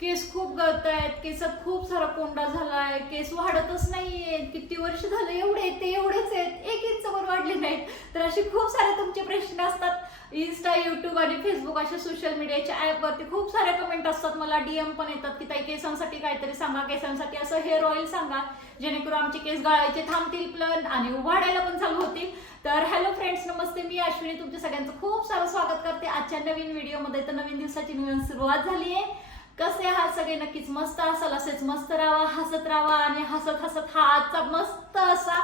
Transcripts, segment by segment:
केस खूप गळत आहेत केसात खूप सारा कोंडा झालाय केस वाढतच नाहीये. किती वर्ष झालं एवढे ते एवढेच आहेत. एक इंच वर वाढले नाहीत. तर असे खूप सारे तुमचे प्रश्न असतात. इन्स्टा युट्यूब आणि फेसबुक अशा सोशल मीडियाच्या ॲपवरती खूप सारे कमेंट असतात. मला डीएम पण येतात की ताई केसांसाठी काहीतरी सांगा केसांसाठी असं हेअर ऑइल सांगा. जेणेकरून आमचे केस गळायचे थांबतील प्लन आणि वाढायला पण चालू होतील. तर हॅलो फ्रेंड्स नमस्ते. मी अश्विनी. तुमच्या सगळ्यांचं खूप सारं स्वागत करते. आजच्या नवीन व्हिडिओमध्ये तर नवीन दिवसाची नवीन सुरुवात झाली आहे कसे आहात सगळे नक्कीच मस्त असाल असेच मस्त राहा हसत राहा आणि हसत हसत हा आजचा मस्त असा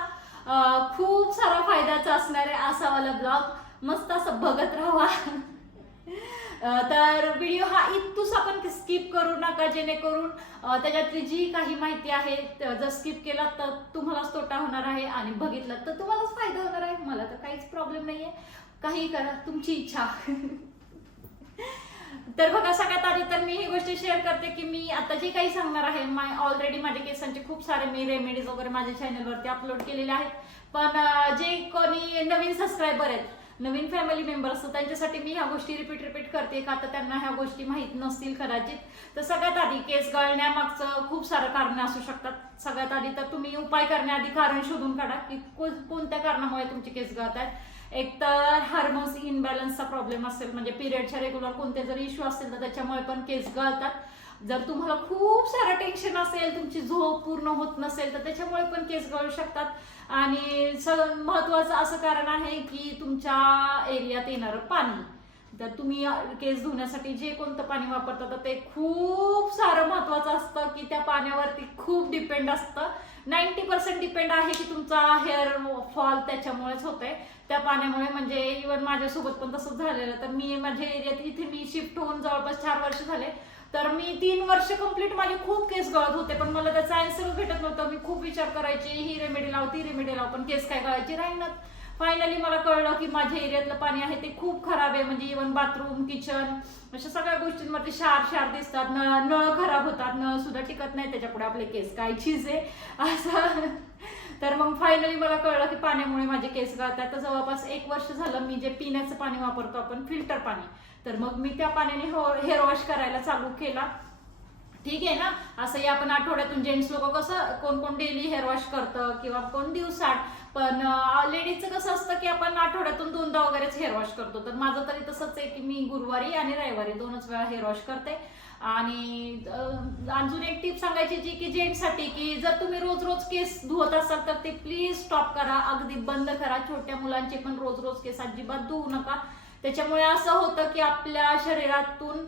खूप सारा फायद्याचा असणार आहे असा वाला ब्लॉग. मस्त असं बघत राहा. तर व्हिडिओ हा इतूस आपण स्किप करू नका जेणेकरून त्याच्यातली जी काही माहिती आहे जर स्किप केला तर तुम्हालाच तोटा होणार आहे आणि बघितलं तर तुम्हालाच फायदा होणार आहे. मला तर काहीच प्रॉब्लेम नाहीये. काही करा तुमची इच्छा. तर बघा सगळ्यात आधी तर मी ही गोष्ट शेअर करते की मी आता जे काही सांगणार आहे माय ऑलरेडी माझ्या केसांचे खूप सारे मी रेमेडीज वगैरे माझ्या चॅनलवरती अपलोड केलेले आहेत. पण जे कोणी नवीन सबस्क्रायबर आहेत नवीन फॅमिली मेंबर असतात त्यांच्यासाठी मी ह्या गोष्टी रिपीट रिपीट करते का? तर त्यांना ह्या गोष्टी माहीत नसतील कदाचित. तर सगळ्यात आधी केस गळण्यामागचं खूप सारं कारण असू शकतात. सगळ्यात आधी तर तुम्ही उपाय करण्याआधी कारण शोधून काढा की कोणत्या कारणामुळे तुमचे केस गळत आहेत एक तर हार्मोन्स इनबॅलन्सचा प्रॉब्लेम असेल म्हणजे पिरियडच्या रेग्युलर कोणते जर इश्यू असतील तर त्याच्यामुळे पण केस गळतात. जर तुम्हाला खूप सारं टेन्शन असेल तुमची झोप पूर्ण होत नसेल तर त्याच्यामुळे पण केस गळू शकतात. आणि सगळं महत्वाचं असं कारण आहे की तुमच्या एरियात येणारं पाणी. तर तुम्ही केस धुण्यासाठी जे कोणतं पाणी वापरता तर ते खूप सारं महत्वाचं असतं की त्या पाण्यावरती खूप डिपेंड असतं. नाईन्टी पर्सेंट डिपेंड आहे की तुमचा हेअर फॉल त्याच्यामुळेच होतंय. त्या पाण्यामुळे म्हणजे इव्हन माझ्यासोबत पण तसंच झालेलं. तर मी माझ्या एरियात इथे मी शिफ्ट होऊन जवळपास चार वर्ष झाले. तर मी तीन वर्ष कंप्लीट माझे खूप केस गळत होते पण मला त्याचा आन्सर भेटत नव्हतं. मी खूप विचार करायचे ही रेमेडी लाव ती रेमेडी लाव पण केस काय गळायची राहीनात फायनली मला कळलं की माझ्या एरियातलं पाणी आहे ते खूप खराब आहे म्हणजे इव्हन बाथरूम किचन अशा सगळ्या गोष्टींमध्ये शार शार दिसतात. नळ नळ खराब होतात नळ सुद्धा टिकत नाही त्याच्यापुढे आपले केस काय चीज आहे? असं. तर मग फायनली मला कळलं की पाण्यामुळे माझे केस गळतात. तर जवळपास एक वर्ष झालं मी जे पिण्याचं पाणी वापरतो आपण फिल्टर पाणी. तर मग मी त्या पाण्याने हो, हेअर वॉश करायला चालू केला. ठीक आहे ना? असंही आपण आठवड्यातून जेंट्स लोक कसं कोण कोण डेली हेअर वॉश करतं किंवा कोण दिवसात पण लेडीजचं कसं असतं की आपण आठवड्यातून दोनदा वगैरेच हेअर वॉश करतो. तर माझं तरी तसंच आहे की मी गुरुवारी आणि रविवारी दोनच वेळा हेअर वॉश करते. आणि अजून एक टिप सांगायची जी की जेंट्ससाठी की जर तुम्ही रोज रोज केस धुवत असाल तर ते प्लीज स्टॉप करा. अगदी बंद करा. छोट्या मुलांचे पण रोज रोज केस अजिबात धुवू नका. त्याच्यामुळे असं होतं की आपल्या शरीरातून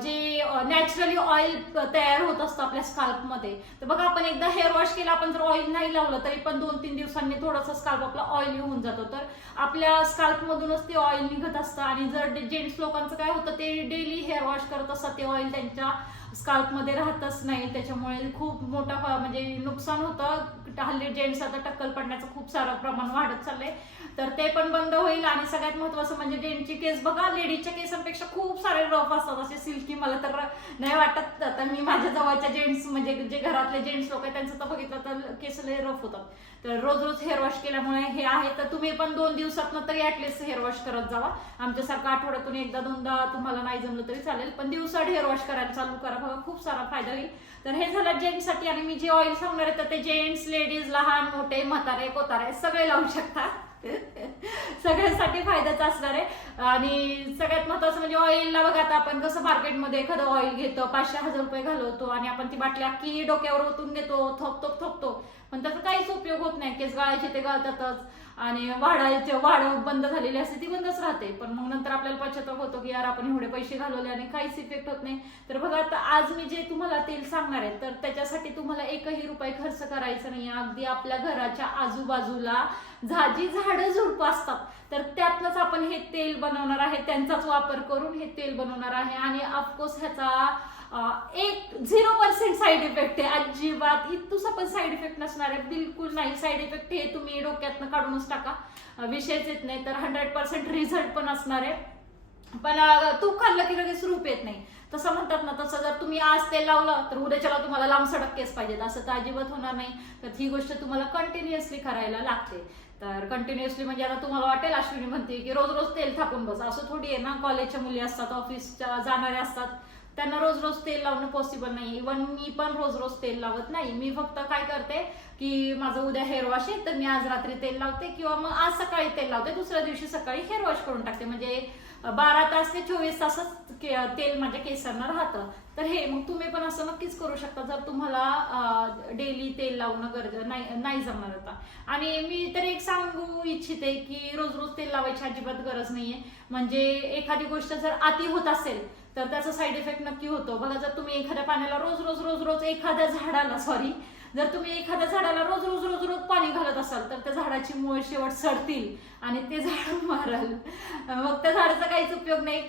जे नॅचरली ऑइल तयार होत असतं आपल्या स्काल्पमध्ये तर बघा आपण एकदा हेअर वॉश केला आपण जर ऑइल नाही लावलं तरी पण दोन तीन दिवसांनी थोडासा स्काल्प आपला ऑइल होऊन जातो. तर आपल्या स्काल्पमधूनच ते ऑइल निघत असतं. आणि जर जेंट्स लोकांचं काय होतं ते डेली हेअर वॉश करत असतात ते ऑइल त्यांच्या स्काल्पमध्ये राहतच नाही त्याच्यामुळे खूप मोठा म्हणजे नुकसान होतं. हल्ली जेंट्स आता टक्कल पडण्याचं खूप सारं प्रमाण वाढत चाललंय. तर ते पण बंद होईल आणि सगळ्यात महत्वाचं म्हणजे जेंट्सची केस बघा लेडीजच्या केसांपेक्षा खूप सारे रफ असतात. असे सिल्की मला तर नाही वाटत. आता मी माझ्या जवळच्या जेंट्स म्हणजे जे घरातले जेंट्स लोक आहेत त्यांचं तर बघितलं तर केस लय रफ होतात. तर रोज रोज हेअर वॉश केल्यामुळे हे आहे. तर तुम्ही पण दोन दिवसात तरी ऍटलिस्ट हेअर वॉश करत जावा. आमच्यासारखं आठवड्यातून एकदा दोनदा तुम्हाला नाही जमलं तरी चालेल. पण दिवसात हेअर वॉश करायला चालू करा. बघा खूप सारा फायदा होईल. तर हे झालं जेंट्ससाठी आणि मी जे ऑइल सांगणार आहे तर ते जेंट्स लेडीज लहान मोठे म्हातारे कोतारे सगळे लावू शकतात. सगळ्यांसाठी फायद्याचं असणार आहे. आणि सगळ्यात महत्वाचं म्हणजे ऑइलला बघा आता आपण कसं मार्केटमध्ये एखादं ऑइल घेतो पाचशे हजार रुपये घालवतो आणि आपण ती बाटली अख्खी डोक्यावर ओतून घेतो थोपतो थोपतो. पण त्याचा काहीच उपयोग होत नाही. केस गाळायचे ते गाळतातच. आणि वाढायचे वाढ बंद झालेली असते ती बंदच राहते. पण मग नंतर आपल्याला पश्चाताप होतो की यार आपण एवढे पैसे घालवले आणि काहीच इफेक्ट होत नाही. तर बघा आता आज मी जे तुम्हाला तेल सांगणार आहे तर त्याच्यासाठी तुम्हाला एकही रुपये खर्च करायचा नाही. अगदी आपल्या घराच्या आजूबाजूला झाजी झाडं झुडपं असतात. तर त्यातलंच आपण हे तेल बनवणार आहे. त्यांचाच वापर करून हे तेल बनवणार आहे. आणि ऑफकोर्स ह्याचा एक झिरो पर्सेंट साईड इफेक्ट आहे अजिबात. इतुसा पण साईड इफेक्ट नसणार आहे. बिलकुल नाही. साईड इफेक्ट हे तुम्ही डोक्यातनं काढूनच टाका. विषयच येत नाही. तर हंड्रेड पर्सेंट रिझल्ट पण असणार आहे. पण तूप खाल्लं की लगेच रूप येत नाही. तसं म्हणतात ना तसं जर तुम्ही आज तेल लावलं तर उद्याच्याला तुम्हाला लांब सडक केस पाहिजेत असं तर अजिबात होणार नाही. तर ही गोष्ट तुम्हाला कंटिन्युअसली करायला लागते. तर कंटिन्युअसली म्हणजे आता तुम्हाला वाटेल अश्विनी म्हणते की रोज रोज तेल थापून बस. असं थोडी आहे ना कॉलेजच्या मुली असतात ऑफिसच्या जाणाऱ्या असतात. त्यांना रोज रोज तेल लावणं पॉसिबल नाही. इवन मी पण रोज रोज तेल लावत नाही. मी फक्त काय करते की माझं उद्या हेअर वॉश आहे तर मी आज रात्री तेल लावते किंवा मग आज सकाळी तेल लावते. दुसऱ्या दिवशी सकाळी हेअर वॉश करून टाकते. म्हणजे बारा तास ते चोवीस तासच तेल माझ्या केसांना राहतं. तर हे मग तुम्ही पण असं नक्कीच करू शकता जर तुम्हाला डेली तेल लावणं गरज नाही नाही जमणार आता. आणि मी तर एक सांगू इच्छिते की रोज रोज तेल लावायची अजिबात गरज नाहीये. म्हणजे एखादी गोष्ट जर अति होत असेल तर त्याचा साईड इफेक्ट नक्की होतो. बघा जर तुम्ही एखाद्या पाण्याला रोज रोज रोज रोज एखाद्या झाडाला सॉरी जर तुम्ही एखाद्या झाडाला रोज रोज रोज रोज पाणी घालत असाल तर त्या झाडाची मुळ शेवट सडतील आणि ते झाड मारल. मग त्या झाडाचा काहीच उपयोग नाही.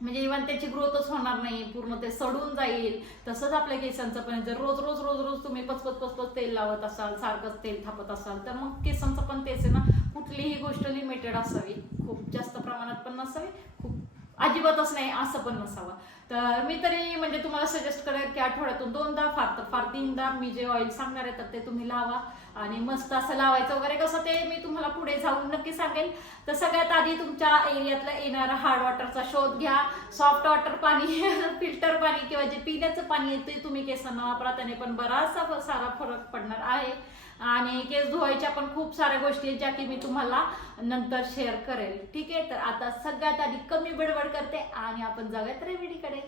म्हणजे इव्हन त्याची ग्रोथच होणार नाही. पूर्ण ते सडून जाईल. तसंच आपल्या केसांचं पण. जर रोज रोज रोज रोज तुम्ही पचपत पचपत तेल लावत असाल सारखंच तेल थापत असाल तर मग केसांचं पण तेच आहे ना. कुठलीही गोष्ट लिमिटेड असावी. खूप जास्त प्रमाणात पण नसावी. खूप अजिबातच नाही असं पण नसावं. तर मी तरी म्हणजे तुम्हाला सजेस्ट करेल की आठवड्यातून दोनदा फार तर फार तीनदा मी जे ऑइल सांगणार आहे तर ते तुम्ही लावा. आणि मस्त असं लावायचं वगैरे कसं ते मी तुम्हाला पुढे जाऊन नक्की सांगेल तर सगळ्यात आधी तुमच्या एरियातला येणारा हार्ड वॉटरचा शोध घ्या. सॉफ्ट वॉटर पाणी फिल्टर पाणी किंवा जे पिण्याचं पाणी आहे ते तुम्ही केसांना वापरा त्याने पण बराचसा सारा फरक पडणार आहे. आणि केस धुवायच्या पण खूप साऱ्या गोष्टी आहेत ज्या की मी तुम्हाला नंतर शेअर करेल. ठीक आहे? तर आता सगळ्यात आधी कमी बडबड करते आणि आपण जाऊयात रेमेडीकडे.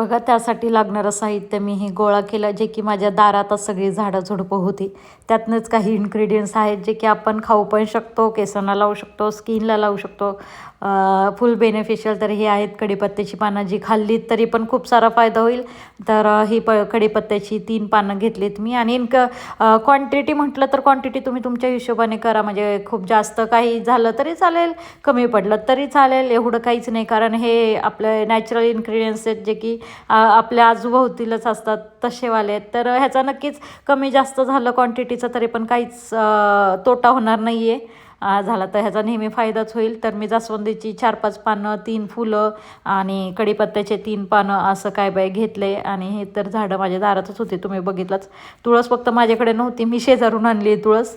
बघा त्यासाठी लागणारं साहित्य मी हे गोळा केलं जे की माझ्या दारातच सगळी झाडं झुडपं होती. त्यातनंच काही इन्ग्रेडियंट्स आहेत जे की आपण खाऊ पण शकतो केसांना लावू शकतो स्किनला लावू शकतो. फुल बेनिफिशियल तर हे आहेत कढीपत्त्याची पानं जी खाल्लीत तरी पण खूप सारा फायदा होईल. तर ही प कढीपत्त्याची तीन पानं घेतलीत मी. आणि इनक क्वांटिटी म्हटलं तर क्वांटिटी तुम्ही तुमच्या हिशोबाने करा. म्हणजे खूप जास्त काही झालं तरी चालेल कमी पडलं तरी चालेल. एवढं काहीच नाही. कारण हे आपलं नॅचरल इन्ग्रेडियंट्स आहेत जे की आपल्या आजूभोवतीलच असतात तसेवाले आहेत. तर ह्याचा नक्कीच कमी जास्त झालं क्वांटिटीचं तरी पण काहीच तोटा होणार नाही आहे झाला तर ह्याचा नेहमी फायदाच होईल. तर मी जास्वंदीची चार पाच पानं तीन फुलं आणि कढीपत्त्याचे तीन पानं असं काय बाय घेतले आणि हे तर झाडं माझ्या दारातच होते तुम्ही बघितलंच. तुळस फक्त माझ्याकडे नव्हती मी शेजारून आणली तुळस.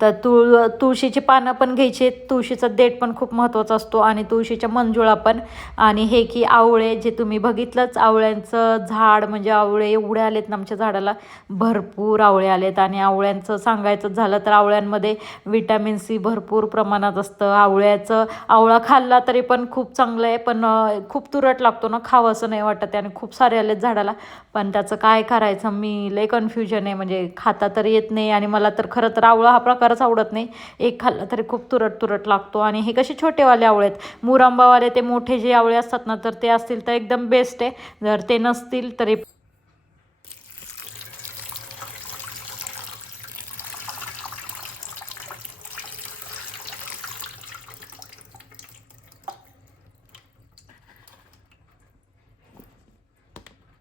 तर तुळ तुळशीची पानं पण घ्यायची तुळशीचा देठ पण खूप महत्त्वाचा असतो आणि तुळशीच्या मंजुळा पण. आणि हे की आवळे जे तुम्ही बघितलंच आवळ्यांचं झाड म्हणजे आवळे एवढे आलेत ना आमच्या झाडाला. भरपूर आवळे आलेत आणि आवळ्यांचं सांगायचं झालं तर आवळ्यांमध्ये विटॅमिन सी भरपूर प्रमाणात असतं. आवळ्याचं आवळा खाल्ला तरी पण खूप चांगलं आहे पण खूप तुरट लागतो ना खावं असं नाही वाटत आहे आणि खूप सारे आलेत झाडाला. पण त्याचं काय करायचं? मी लय कन्फ्युजन आहे म्हणजे खाता तर येत नाही आणि मला तर खरं तर आवळा हा प्रकारच आवडत नाही. एक खाल्ला तरी खूप तुरट तुरट लागतो आणि हे कसे छोटेवाले आवळे आहेत. मुरांबावाले ते मोठे जे आवळे असतात ना तर ते असतील तर एकदम बेस्ट आहे. जर ते नसतील तरी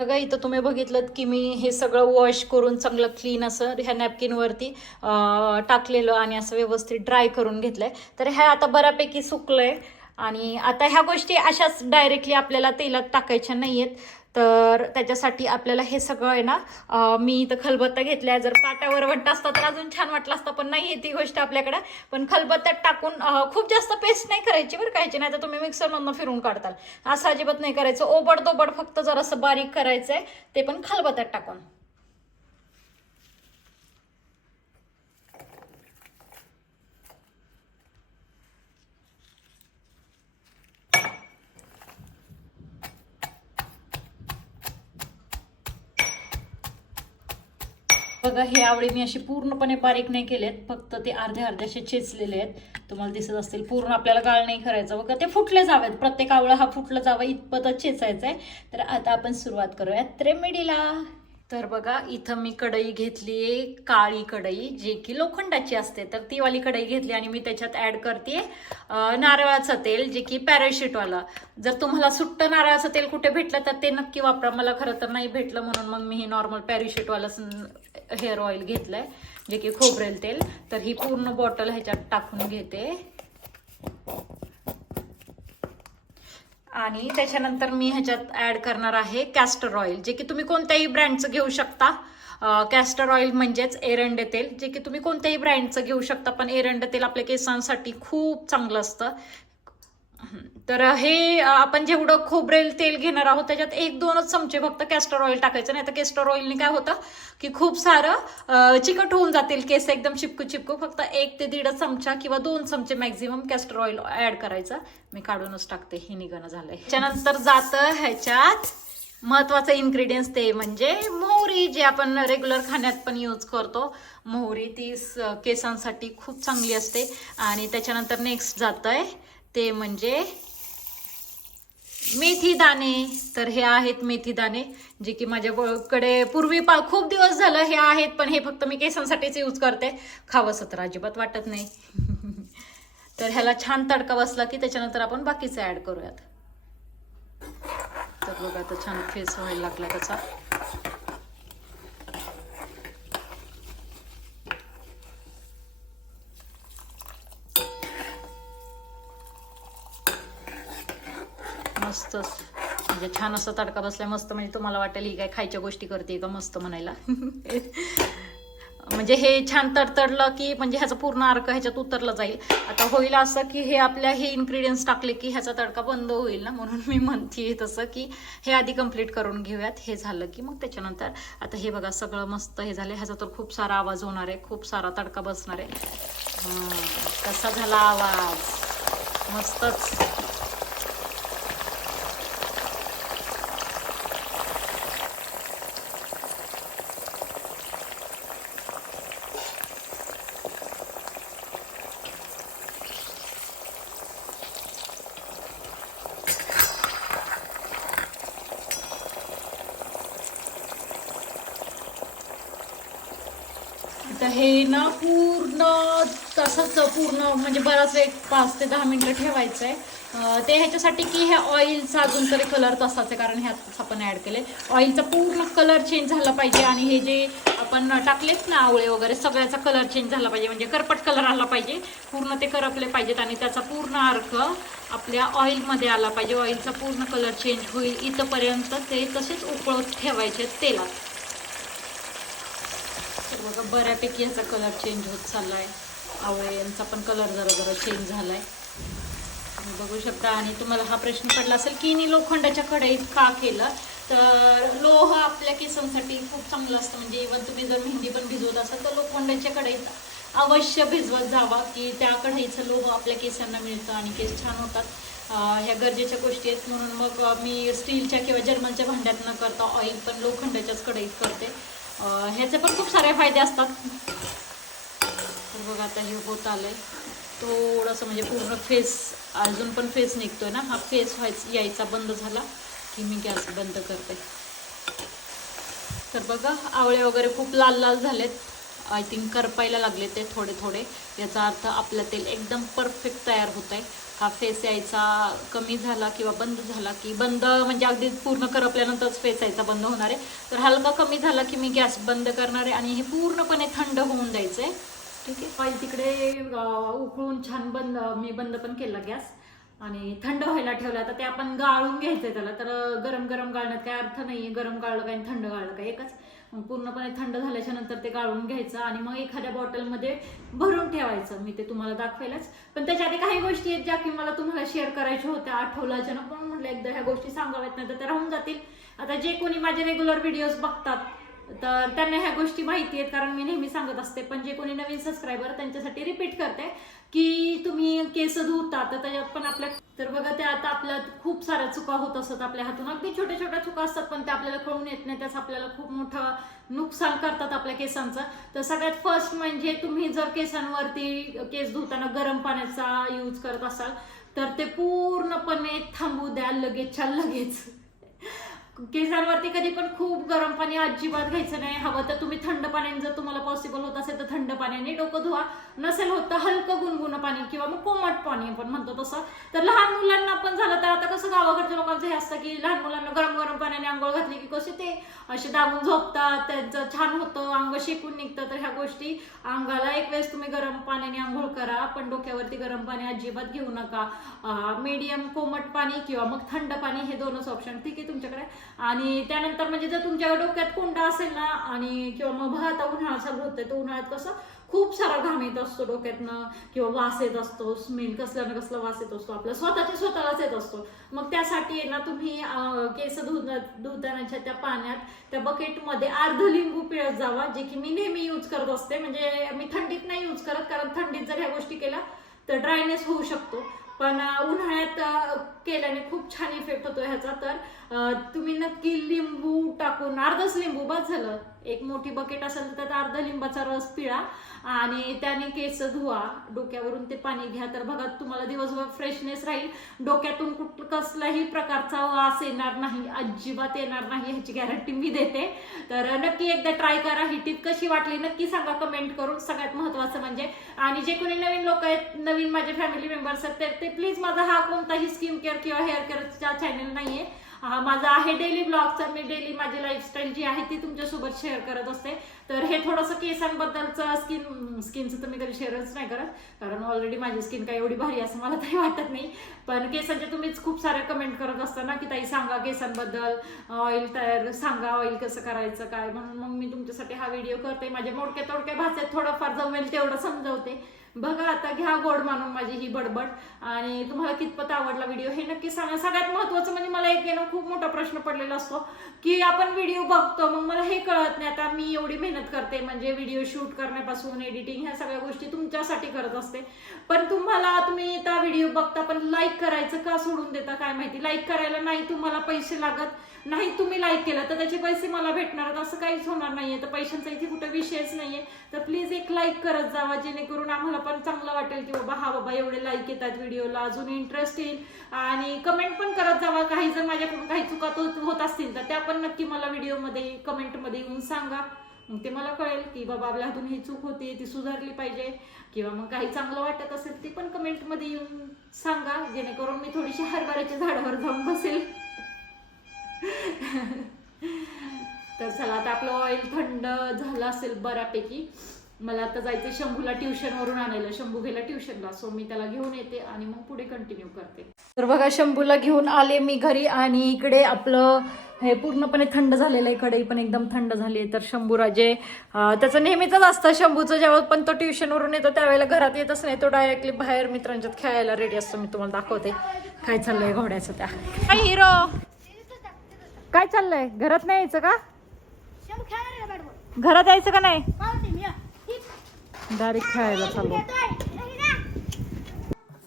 बघा इथं तुम्ही बघितलं की मी हे सगळं वॉश करून चांगलं क्लीन असं ह्या नॅपकिनवरती टाकलेलं आणि असं व्यवस्थित ड्राय करून घेतलंय. तर हे आता बऱ्यापैकी सुकलंय. आणि आता ह्या गोष्टी अशाच डायरेक्टली आपल्याला तेलात टाकायच्या नाही आहेत तर त्याच्यासाठी आपल्याला हे सगळं आहे ना मी इथं खलबत्ता घेतलाय जर काट्यावर वट्ट असता तर अजून छान वाटलं असतं पण नाही ती गोष्ट आपल्याकडे. पण खलबत्त्यात टाकून खूप जास्त पेस्ट नाही करायची बरं कायची नाही तर तुम्ही मिक्सरमधनं फिरून काढताल. असं अजिबात नाही करायचं. ओबड दोबड फक्त जरासं बारीक करायचं आहे ते पण खलबत्त्यात टाकून. बघा हे आवळे मी असे पूर्णपणे बारीक नाही केलेत फक्त ते अर्धे अर्धे असे चेचलेले आहेत. तुम्हाला दिसत असतील पूर्ण आपल्याला गाळ नाही करायचं. बघा ते फुटले जावेत. प्रत्येक आवळा हा फुटला जावा इतपतच चेचायचा आहे. तर आता आपण सुरुवात करूयात रेमेडीला तर बघा इथं मी कढई घेतली आहे काळी कढई जे की लोखंडाची असते. तर ती वाली कढई घेतली आणि मी त्याच्यात ऍड करते नारळाचं तेल जे की पॅराशूटवालं जर तुम्हाला सुट्ट नारळाचं तेल कुठे भेटलं तर ते नक्की वापरा. मला खरं तर नाही भेटलं म्हणून मग मी हे नॉर्मल पॅराशूटवालं हेअर ऑइल घेतलंय जे की खोबरेल तेल तर ही पूर्ण बॉटल ह्याच्यात टाकून घेते. आणि त्याच्यानंतर मी ह्याच्यात ऍड करणार आहे कॅस्टर ऑइल जे की तुम्ही कोणत्याही ब्रँडचं घेऊ शकता. कॅस्टर ऑइल म्हणजेच एरंड तेल जे की तुम्ही कोणत्याही ब्रँडचं घेऊ शकता पण एरंड तेल आपल्या केसांसाठी खूप चांगलं असतं. तर हे आपण जेवढं खोबरेल तेल घेणार आहोत त्याच्यात एक दोनच चमचे फक्त कॅस्टर ऑइल टाकायचं. नाही तर कॅस्टर ऑइलने काय होतं की खूप सारं चिकट होऊन जातील केस एकदम चिपकू चिपकू. फक्त एक ते दीड चमचा किंवा दोन चमचे मॅक्झिमम कॅस्टर ऑइल ऍड करायचं. मी काढूनच टाकते. हे निघणं झालंय. त्याच्यानंतर जातं ह्याच्यात महत्वाचं इन्ग्रेडियंट्स ते म्हणजे मोहरी जे आपण रेग्युलर खाण्यात पण यूज करतो. मोहरी ती केसांसाठी खूप चांगली असते. आणि त्याच्यानंतर नेक्स्ट जातंय ते म्हणजे मेथी दाणे. तर हे आहेत मेथी दाणे जे की माझ्याकडे पूर्वी पा खूप दिवस झालं हे आहेत पण हे फक्त मी केसांसाठीच यूज करते. खावंसं तर अजिबात वाटत नाही. तर ह्याला छान तडका बसला की त्याच्यानंतर आपण बाकीचं ऍड करूयात. तर बघा आता छान फेस व्हायला लागला त्याचा. मस्तच म्हणजे छान असा तडका बसलाय मस्त म्हणजे तुम्हाला वाटेल ही काय खायच्या गोष्टी करते का मस्त म्हणायला. म्हणजे हे छान तडतडलं की म्हणजे ह्याचा पूर्ण अर्क ह्याच्यात उतरला जाईल. आता होईल असं की हे आपल्या हे इन्ग्रेडियंट्स टाकले की ह्याचा तडका बंद होईल ना? म्हणून मी म्हणते तसं की हे आधी कंप्लीट करून घेऊयात. हे झालं की मग त्याच्यानंतर आता हे बघा सगळं मस्त हे झालं ह्याचा तर खूप सारा आवाज होणार आहे खूप सारा तडका बसणार आहे. कसा झाला आवाज? मस्तच. आता हे ना पूर्ण तसंच पूर्ण म्हणजे बराच वेळ पाच ते दहा मिनिटं ठेवायचं आहे ते ह्याच्यासाठी की ह्या ऑइलचा अजून तरी कलर तसाच आहे कारण ह्याच आपण ॲड केले. ऑइलचा पूर्ण कलर चेंज झाला पाहिजे आणि हे जे आपण टाकलेत ना आवळे वगैरे सगळ्याचा कलर चेंज झाला पाहिजे म्हणजे करपट कलर आला पाहिजे. पूर्ण ते करपले पाहिजेत आणि त्याचा पूर्ण अर्क आपल्या ऑइलमध्ये आला पाहिजे. ऑइलचा पूर्ण कलर चेंज होईल इथंपर्यंत ते तसेच उकळत ठेवायचे तेलात. बघा बऱ्यापैकी याचा कलर चेंज होत चाललाय. आवळे यांचा पण कलर जरा जरा चेंज झालाय. आहे बघू शकता. आणि तुम्हाला हा प्रश्न पडला असेल की मी लोखंडाच्या कढईत का केलं तर लोह आपल्या केसांसाठी खूप चांगलं असतं. म्हणजे इव्हन तुम्ही जर मेहंदी पण भिजवत असाल तर लोखंडाच्या कढईत अवश्य भिजवत जावा की त्या कढईचं लोह आपल्या केसांना मिळतं आणि केस छान होतात. ह्या गरजेच्या गोष्टी आहेत. म्हणून मग मी स्टीलच्या किंवा जर्मनच्या भांड्यात न करता ऑइल पण लोखंडाच्याच कढईत करते. ह्याचे पण खूप सारे फायदे असतात. तर बघा आता हे होत आलं आहे थोडंसं म्हणजे पूर्ण फेस अजून पण फेस निघतोय ना? हा फेस व्हायचा यायचा बंद झाला की मी गॅस बंद करते. तर बघा आवळे वगैरे खूप लाल लाल झालेत. आय थिंक करपायला लागले ते थोडे थोडे. याचा अर्थ आपलं तेल एकदम परफेक्ट तयार होत आहे हा फेस यायचा कमी झाला किंवा बंद झाला की बंद म्हणजे अगदी पूर्ण करपल्यानंतरच फेस यायचा बंद होणार आहे. तर हलका कमी झाला की मी गॅस बंद करणार आहे आणि हे पूर्णपणे थंड होऊन द्यायचं आहे ठीक आहे? ऑइल तिकडे उकळून छान बंद मी बंद पण केला गॅस. आणि थंड व्हायला ठेवला. तर ते आपण गाळून घ्यायचं आहे त्याला. तर गरम गरम गाळण्यात काय अर्थ नाहीये. गरम गाळलं काय थंड गाळलं काय? एकच. मग पूर्णपणे थंड झाल्याच्यानंतर ते गाळून घ्यायचं आणि मग एखाद्या बॉटलमध्ये भरून ठेवायचं. मी ते तुम्हाला दाखवायलाच पण त्याच्या आधी काही गोष्टी आहेत ज्या की मला तुम्हाला शेअर करायच्या होत्या. आठवलं अचानक म्हणून म्हटलं एकदा ह्या गोष्टी सांगाव्यात नाही तर त्या राहून जातील. आता जे कोणी माझे रेग्युलर व्हिडिओज बघतात तर त्यांना ह्या गोष्टी माहिती आहेत कारण मी नेहमी सांगत असते पण जे कोणी नवीन सबस्क्रायबर त्यांच्यासाठी रिपीट करते की तुम्ही केस धुता तर त्याच्यात पण आपल्या तर बघा ते आता आपल्या खूप साऱ्या चुका होत असतात आपल्या हातून. अगदी छोट्या छोट्या चुका असतात पण ते आपल्याला कळून येत नाही त्याचं आपल्याला खूप मोठं नुकसान करतात आपल्या केसांचं. तर सगळ्यात फर्स्ट म्हणजे तुम्ही जर केसांवरती केस धुताना गरम पाण्याचा यूज करत असाल तर ते पूर्णपणे थांबू द्या लगेचच्या लगेच. केसांवरती कधी पण खूप गरम पाणी अजिबात घ्यायचं नाही. हवं तर तुम्ही थंड पाण्याने जर तुम्हाला पॉसिबल होत असेल तर थंड पाण्याने डोकं धुवा. नसेल होत तर हलकं गुणगुण पाणी किंवा मग कोमट पाणी आपण म्हणतो तसं. तर लहान मुलांना पण झालं तर आता कसं गावाकडच्या लोकांचं हे असतं की लहान मुलांना गरम गरम पाण्याने आंघोळ घातली की कसे ते असे दाबून झोपतात त्यांचं छान होतं अंग शेकून निघतं. तर ह्या गोष्टी अंगाला एक वेळेस तुम्ही गरम पाण्याने आंघोळ करा पण डोक्यावरती गरम पाणी अजिबात घेऊ नका. मीडियम कोमट पाणी किंवा मग थंड पाणी हे दोनच ऑप्शन ठीक आहे तुमच्याकडे आणि त्यानंतर म्हणजे जर तुमच्या डोक्यात कोंडा असेल ना आणि किंवा मग बघा आता उन्हाळा चालू होतोय तो उन्हाळ्यात कसं खूप सारा घाम येत असतो डोक्यातनं किंवा वास येत असतो स्मेल कसला ना कसला वास येत असतो आपल्या स्वतःच्या स्वतःलाच येत असतो. मग त्यासाठी आहे ना तुम्ही केस धुता धुतानाच्या त्या पाण्यात त्या बकेटमध्ये अर्ध लिंबू पिळत जावा जे की मी नेहमी यूज करत असते. म्हणजे मी थंडीत नाही यूज करत कारण थंडीत जर ह्या गोष्टी केल्या तर ड्रायनेस होऊ शकतो. पण उन्हाळ्यात केल्याने खूप छान इफेक्ट होतो ह्याचा. तर तुम्ही नक्की लिंबू टाकून अर्धच लिंबू बस झालं. एक मोठी बकेट असेल तर त्यात अर्धा लिंबाचा रस पिळा आणि त्याने केस धुवा. डोक्यावरून ते पाणी घ्या. तर बघा तुम्हाला दिवसभर फ्रेशनेस राहील. डोक्यातून कुठ कसलाही प्रकारचा वास येणार नाही. अजिबात येणार नाही ह्याची गॅरंटी मी देते. तर नक्की एकदा ट्राय करा. ही टीप कशी वाटली नक्की सांगा कमेंट करून. सगळ्यात महत्वाचं म्हणजे आणि जे कोणी नवीन लोक आहेत नवीन माझे फॅमिली मेंबर्स आहेत ते प्लीज माझा हा कोणताही स्किन केअर किंवा हेअर केअरचा चॅनल नाहीये. माझा आहे डेली ब्लॉगचा मी डेली माझी लाईफस्टाईल जी आहे ती तुमच्यासोबत शेअर करत असते. तर हे थोडंसं केसांबद्दलचं स्किन स्किनचं तर मी कधी शेअरच नाही करत कारण ऑलरेडी माझी स्किन काही एवढी भारी असं मला तरी वाटत नाही. पण केसांचे तुम्हीच खूप सारे कमेंट करत असताना की ताई सांगा केसांबद्दल ऑइल तयार सांगा ऑइल कसं करायचं काय? म्हणून मग मी तुमच्यासाठी हा व्हिडिओ करते. माझ्या मोडक्या तोडक्या भाषेत थोडंफार जमेल तेवढं समजवते. बघा आता घ्या गोड मानून माझी ही बडबड. आणि तुम्हाला कितपत आवडला व्हिडिओ हे नक्की सांगा. सगळ्यात महत्वाचं म्हणजे मला एक येणं खूप मोठा प्रश्न पडलेला असतो की आपण व्हिडिओ बघतो मग मला हे कळत नाही. आता मी एवढी मेहनत करते म्हणजे व्हिडिओ शूट करण्यापासून एडिटिंग ह्या सगळ्या गोष्टी तुमच्यासाठी करत असते. पण तुम्हाला तुम्ही त्या व्हिडिओ बघता पण लाईक करायचं का सोडून देता काय माहिती? लाईक करायला नाही तुम्हाला पैसे लागत नाही तुम्ही लाईक केलं तर त्याचे पैसे मला भेटणार असं काहीच होणार नाहीये. तर पैशांचा इथे कुठे विषयच नाहीये. तर प्लीज एक लाईक करत जावा जेणेकरून आम्हाला पण चांगलं वाटेल की बाबा हा बाबा एवढे लाईक येतात व्हिडिओला अजून इंटरेस्ट येईल. आणि कमेंट पण करत जावा. काही जर माझ्याकडून काही चुका होत असतील तर त्या पण नक्की मला व्हिडिओमध्ये कमेंटमध्ये येऊन सांगा. मग ते मला कळेल की बाबा आपल्या हातून ही चूक होती ती सुधारली पाहिजे. किंवा मग काही चांगलं वाटत असेल ते पण कमेंटमध्ये येऊन सांगा. जेणेकरून मी थोडीशी हरभऱ्याच्या झाडावर जाऊन बसेल. तर चला आता आपलं ऑइल थंड झालं असेल बऱ्यापैकी. मला आता जायचं शंभूला ट्युशन वरून आणायला. शंभू गेला ट्युशनला सो मी त्याला घेऊन येते आणि मग पुढे कंटिन्यू करते. तर बघा शंभूला घेऊन आले मी घरी आणि इकडे आपलं हे पूर्णपणे थंड झालेलं आहे. कढई पण एकदम थंड झाली आहे. तर शंभूराजे त्याचं नेहमीच असतं. शंभूचं जेव्हा पण तो ट्युशनवरून येतो त्यावेळेला घरात येतच नाही तो डायरेक्टली बाहेर मित्रांच्यात खेळायला रेडी असतो. मी तुम्हाला दाखवते. काय चाललंय घोड्याचं त्या. काय हिरो? काय चाललंय? घरात नाही यायचं का? घरात यायचं का नाही? डायरेक्ट खेळायला चालू.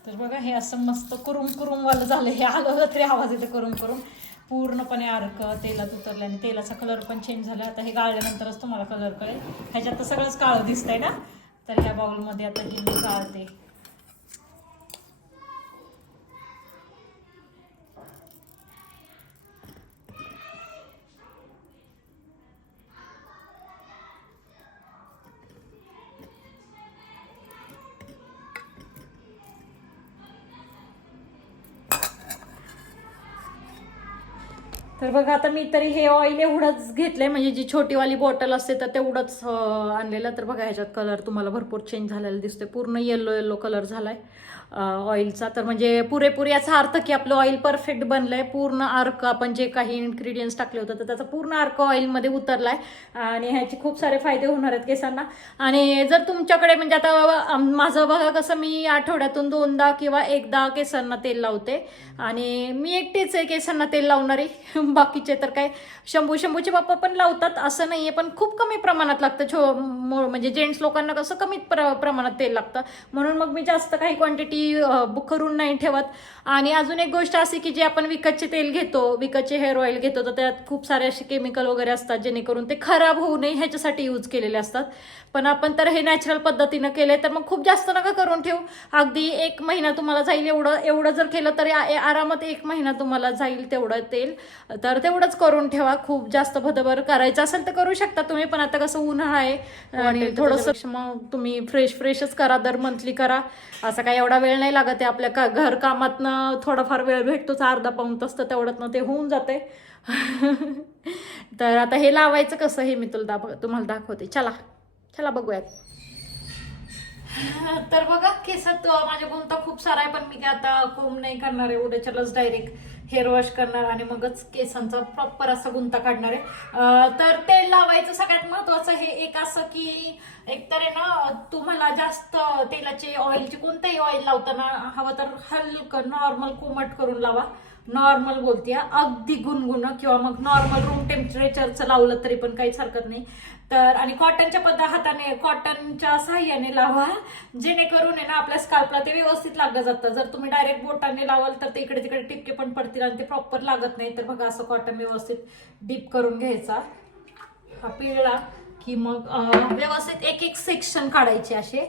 तर बघा हे असं मस्त कुरुम कुरुम वालं झालं. हे आलं तरी आवाज येते कुरुम करून पूर्णपणे अर्क तेलात उतरले आणि तेलाचा कलर पण चेंज झाला. आता हे गाळल्यानंतरच तुम्हाला कलर कळेल. ह्याच्यात तर सगळंच काळं दिसतंय ना? तर ह्या बाउलमध्ये आता हे मी काढते तर बघा आता मी तरी हे ऑइल एवढंच घेतलंय म्हणजे जी छोटीवाली बॉटल असते तर तेवढंच आणलेलं. तर बघा ह्याच्यात कलर तुम्हाला भरपूर चेंज झालेला दिसतोय. पूर्ण येल्लो येल्लो कलर झालाय. ऑइलचा तर म्हणजे पुरेपूर याचा अर्थ की आपलं ऑइल परफेक्ट बनलं आहे पूर्ण अर्क आपण जे काही इन्ग्रेडियंट्स टाकले होते तर त्याचा पूर्ण अर्क ऑइलमध्ये उतरलाय. आणि ह्याचे खूप सारे फायदे होणार आहेत केसांना. आणि जर तुमच्याकडे म्हणजे आता माझं बघा कसं मी आठवड्यातून दोनदा किंवा एकदा केसांना तेल लावते. आणि मी एकटीच आहे केसांना तेल लावणारी. बाकीचे तर काय शंभू शंभूचे पप्पा पण लावतात. असं नाही आहे पण खूप कमी प्रमाणात लागतं. छो मो- म्हणजे जेंट्स लोकांना कसं कमी प्र प्रमाणात तेल लागतं. म्हणून मग मी जास्त काही क्वांटिटी बुक करून नाही ठेवत. आणि अजून एक गोष्ट अशी की जे आपण विकतचे तेल घेतो विकतचे हेअर ऑइल घेतो तर त्यात खूप सारे असे केमिकल वगैरे असतात जेणेकरून ते खराब होऊ नये ह्याच्यासाठी यूज केलेले असतात. पण आपण तर हे नॅचरल पद्धतीनं केले तर मग खूप जास्त नका करून ठेवू. अगदी एक महिना तुम्हाला जाईल एवढं एवढं जर केलं तरी आरामात एक महिना तुम्हाला जाईल तेवढं तेल. तर तेवढंच करून ठेवा खूप जास्त भदभर करायचं असेल तर करू शकता तुम्ही पण आता कसं उन्हाळा आहे आणि थोडंसं मग तुम्ही फ्रेश फ्रेशच करा दर मंथली करा. असा काही एवढा वेळ नाही लागत आहे आपल्या का घरकामातनं थोडाफार वेळ भेटतोच अर्धा पाऊन तास तर तेवढ्यातनं ते होऊन जाते. तर आता हे लावायचं कसं हे मी तुला दाख तुम्हाला दाखवते. चला चला बघूयात. तर बघा केसात माझ्या गुंता खूप सारा आहे पण मी काय आता कोंब नाही करणार आहे उद्याच्यालाच डायरेक्ट हेअर वॉश करणार आणि मगच केसांचा प्रॉपर असा गुंता काढणार आहे. तर तेल लावायचं सगळ्यात महत्वाचं हे एक असं की एकतर आहे ना तुम्हाला जास्त तेलाचे ऑइलचे कोणतंही ऑइल लावताना हवं तर हलकं नॉर्मल कोमट करून लावा. नॉर्मल बोलते अगदी गुणगुण किंवा मग नॉर्मल रूम टेम्परेचरचं लावलं तरी पण काहीच हरकत नाही. तर आणि कॉटनच्या पद हाताने कॉटनच्या साह्याने लावा. जेणेकरून आहे ना आपल्या स्काल्पला ते व्यवस्थित लागलं जातं. जर तुम्ही डायरेक्ट बोटाने लावाल तर ते इकडे तिकडे टिपके पण पडतील आणि ते प्रॉपर लागत नाही. तर बघा असं कॉटन व्यवस्थित डीप करून घ्यायचा. हा पिळला की मग व्यवस्थित एक एक सेक्शन काढायचे असे.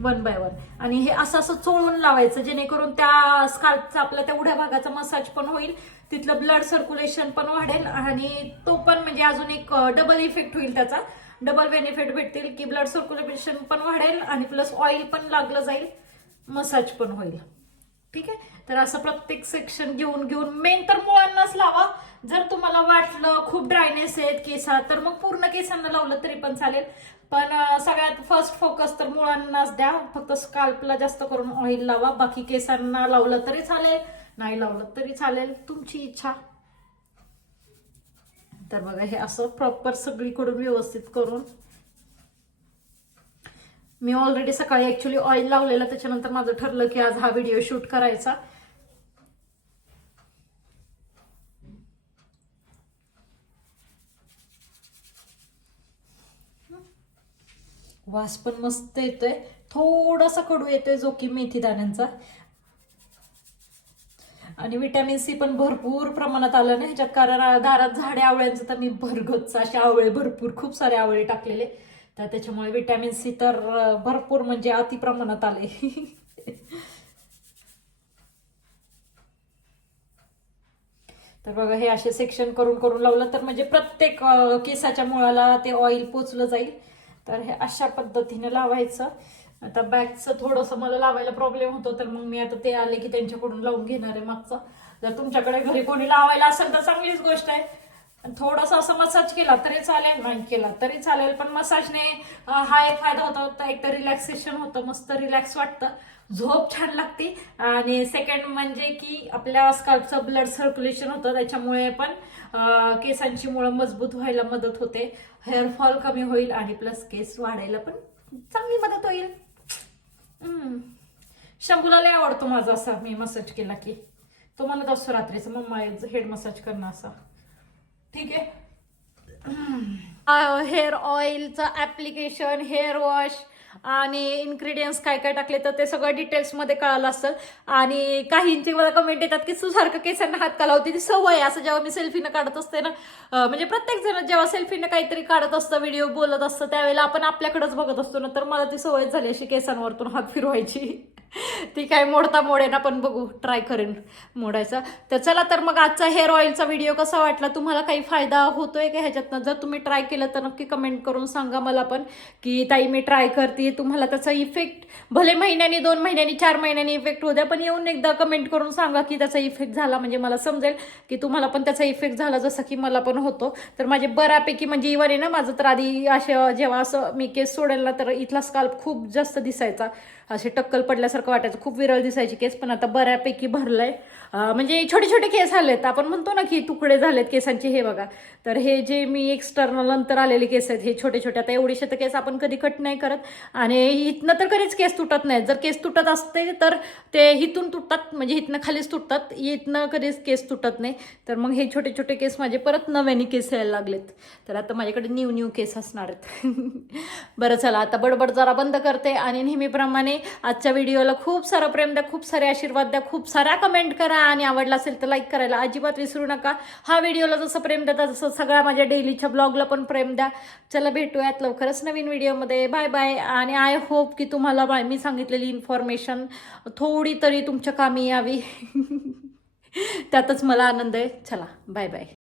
One by one. आणि हे असं असं चोळून लावायचं जेणेकरून त्या स्काल्पचा आपल्या तेवढ्या भागाचा मसाज पण होईल तिथलं ब्लड सर्क्युलेशन पण वाढेल आणि तो पण म्हणजे अजून एक डबल इफेक्ट होईल त्याचा. डबल बेनिफिट भेटतील की ब्लड सर्क्युलेशन पण वाढेल आणि प्लस ऑइल पण लागलं जाईल मसाज पण होईल. ठीक आहे? तर असं प्रत्येक सेक्शन घेऊन घेऊन मेन तर मुळांनाच लावा. जर तुम्हाला वाटलं खूप ड्रायनेस आहेत केसात तर मग पूर्ण केसांना लावलं तरी पण चालेल. पण सगळ्यात फर्स्ट फोकस तर मुळांनाच द्या. फक्त स्काल्पला जास्त करून ऑइल लावा. बाकी केसांना लावलं तरी चालेल नाही लावलं तरी चालेल. तुमची इच्छा. तर बघा हे असं प्रॉपर सगळीकडून व्यवस्थित करून. मी ऑलरेडी सकाळी ऍक्च्युली ऑइल लावलेलं. त्याच्यानंतर माझं ठरलं की आज हा व्हिडिओ शूट करायचा. वास पण मस्त येतोय. थोडासा कडू येतोय जो की मेथी दाण्यांचा. आणि विटॅमिन सी पण भरपूर प्रमाणात आलं ना ह्याच्यात. कारण दारात झाडे आवळ्यांचं तर मी भरगतच असे आवळे भरपूर खूप सारे आवळे टाकलेले. तर त्याच्यामुळे विटॅमिन सी तर भरपूर म्हणजे अति प्रमाणात आले. तर बघा हे असे सेक्शन करून करून लावलं तर म्हणजे प्रत्येक केसाच्या मुळाला ते ऑइल पोचलं जाईल. तर हे अशा पद्धतीने लावायचं. आता बॅकचं थोडंसं मला लावायला प्रॉब्लेम होतो तर मग मी आता ते आले की त्यांच्याकडून लावून घेणार आहे मागचं. जर तुमच्याकडे घरी कोणी लावायला असेल तर चांगलीच गोष्ट आहे. थोडासा असं मसाज केला तरी चालेल नाही केला तरी चालेल पण मसाजने हा एक फायदा होतो तर एक तर रिलॅक्सेशन होतं मस्त रिलॅक्स वाटतं. झोप छान लागते आणि सेकंड म्हणजे की आपल्या स्काल्पचं ब्लड सर्क्युलेशन होतं त्याच्यामुळे पण केसांची मुळं मजबूत व्हायला मदत होते. हेअरफॉल कमी होईल आणि प्लस केस वाढायला पण चांगली मदत होईल. हम्म. शंभूला लय आवडतो माझा असा मी मसाज केला की. तो म्हणत असतो रात्रीचं मम्मा हेड मसाज करणं असा. ठीक आहे. हेअर ऑइलचं ॲप्लिकेशन हेअर वॉश आणि इन्ग्रेडियंट्स काय काय टाकले तर ते सगळं डिटेल्समध्ये कळालं असेल. आणि काहींचे मला कमेंट येतात की तू सारखं केसांना हात काला होती ती सवय असं जेव्हा मी सेल्फीनं काढत असते ना म्हणजे प्रत्येक जण जेव्हा सेल्फीनं काहीतरी काढत असतं व्हिडिओ बोलत असतं त्यावेळेला आपण आपल्याकडेच बघत असतो ना तर मला ती सवय झाली अशी केसांवरतून हात फिरवायची. ती काय मोडता मोडेन आपण बघू ट्राय करेन मोडायचा. तर चला तर मग आजचा हेअर ऑइलचा व्हिडिओ कसा वाटला? तुम्हाला काही फायदा होतोय का ह्याच्यातनं? जर तुम्ही ट्राय केलं तर नक्की कमेंट करून सांगा मला पण की ताई मी ट्राय करते तुम्हाला त्याचा इफेक्ट भले महिन्यानी दोन महिन्याने चार महिन्याने इफेक्ट होत्या द्या पण येऊन एकदा कमेंट करून सांगा की त्याचा इफेक्ट झाला म्हणजे मला समजेल की तुम्हाला पण त्याचा इफेक्ट झाला जसं की मला पण होतो. तर माझे बऱ्यापैकी म्हणजे इवन आहे ना माझं तर आधी असे जेव्हा असं मी केस सोडेल ना तर इथला स्काल्प खूप जास्त दिसायचा. असे टक्कल पडल्यासारखं वाटायचं खूप विरळ दिसायची केस पण आता बऱ्यापैकी भरलं आहे म्हणजे छोटे छोटे केस आलेत. आपण म्हणतो ना की तुकडे झालेत केसांचे हे बघा. तर हे जे मी एक्सटर्नल नंतर आलेले केस आहेत हे छोटे छोटे आता एवढेशे तर केस आपण कधी कट नाही करत. आणि इथनं तर कधीच केस तुटत नाहीत. जर केस तुटत असते तर ते हिथून तुटतात. म्हणजे इथनं खालीच तुटतात. इथनं कधीच केस तुटत नाही. तर मग हे छोटे छोटे केस माझे परत नव्याने केस यायला लागलेत. तर आता माझ्याकडे न्यू न्यू केस असणार आहेत. बरं चला. आता बडबड जरा बंद करते आणि नेहमीप्रमाणे आजच्या व्हिडिओला खूप सारं प्रेम द्या खूप सारे आशीर्वाद द्या खूप साऱ्या कमेंट करा. करा आणि आवडला असेल तर लाईक करायला अजिबात विसरू नका. हा व्हिडिओला जसं प्रेम देता तसं सगळ्या माझ्या डेलीच्या ब्लॉगला पण प्रेम द्या. चला भेटूयात लवकरच नवीन व्हिडिओमध्ये बाय बाय आणि आय होप की तुम्हाला बाय मी सांगितलेली इन्फॉर्मेशन थोडी तरी तुमच्या कामी यावी. त्यातच मला आनंद आहे. चला बाय बाय